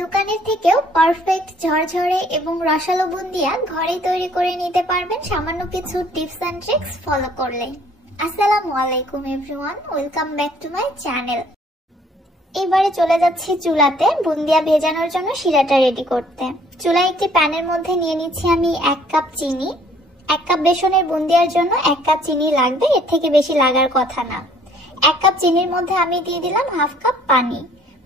দোকানের থেকেও পারফেক্ট ঝরঝরে এবং রসালো বুন্দিয়া ঘরেই তৈরি করে নিতে পারবেন সামান্য কিছু টিপস এন্ড ট্রিক্স ফলো করলে। আসসালামু আলাইকুম everyone, welcome back to my channel. এবারে চলে যাচ্ছি চুলাতে বুন্দিয়া ভেজানোর জন্য শিরাটা রেডি করতে। চুলায় একটি প্যানের মধ্যে নিয়ে নিচ্ছি আমি 1 কাপ চিনি। 1 কাপ বেসনের বুন্দিয়ার জন্য 1 কাপ চিনি লাগবে, এর থেকে বেশি লাগার কথা না। 1 কাপ চিনির মধ্যে আমি দিয়ে দিলাম 1/2 কাপ পানি।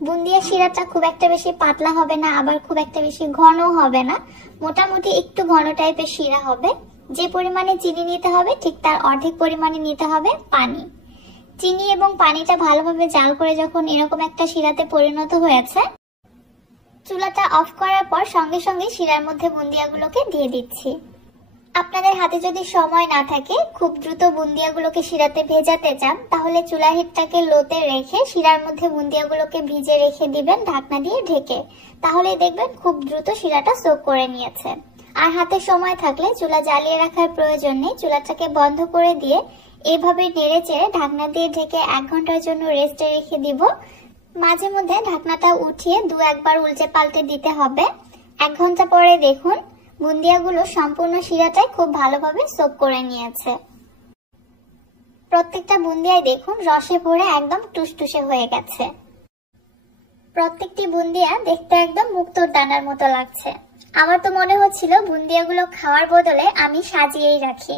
বুন্দিয়া শিরাটা খুব একটা বেশি পাতলা হবে না, আবার খুব একটা বেশি ঘনও হবে না, মোটামুটি একটু ঘন টাইপের শিরা হবে। যে পরিমাণে চিনি নিতে হবে ঠিক তার অর্ধেক পরিমাণে নিতে হবে পানি। চিনি এবং পানিটা ভালোভাবে জাল করে যখন এরকম একটা শিরাতে পরিণত হয়েছে, চুলাটা অফ করার পর সঙ্গে সঙ্গে শিরার মধ্যে বুন্দিয়াগুলোকে দিয়ে দিচ্ছি। আপনাদের হাতে যদি সময় না থাকে, খুব দ্রুত বুন্দিয়াগুলোকে শিরাতে ভেজাতে চান, তাহলে চুলা হিটটাকে লোতে রেখে শিরার মধ্যে বুন্দিয়াগুলোকে ভিজে রেখে দিবেন ঢাকনা দিয়ে ঢেকে। তাহলে দেখবেন খুব দ্রুত শিরাটা সোক করে নিয়েছে। আর হাতে সময় থাকলে চুলা জ্বালিয়ে রাখার প্রয়োজন নেই, চুলাটাকে বন্ধ করে দিয়ে এভাবে নেড়ে চেড়ে ঢাকনা দিয়ে ঢেকে 1 ঘন্টার জন্য রেস্টে রেখে দিব। মাঝে মধ্যে ঢাকনাটা উঠিয়ে 2-1 বার উল্টে পাল্টে দিতে হবে। 1 ঘন্টা পরে দেখুন বুন্দিয়াগুলো সম্পূর্ণ শিরাটাই খুব ভালোভাবে সোক করে নিয়েছে। প্রত্যেকটা বুন্দিয়ায় দেখুন রসে ভরে একদম টুসটুসে হয়ে গেছে। প্রত্যেকটি বুন্দিয়া দেখতে একদম মুক্তোর দানার মতো লাগছে। আমার তো মনে হচ্ছিল বুন্দিয়াগুলো খাওয়ার বদলে আমি সাজিয়েই রাখি।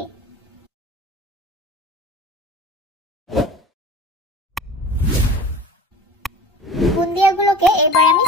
বুন্দিয়াগুলোকে এবার আমি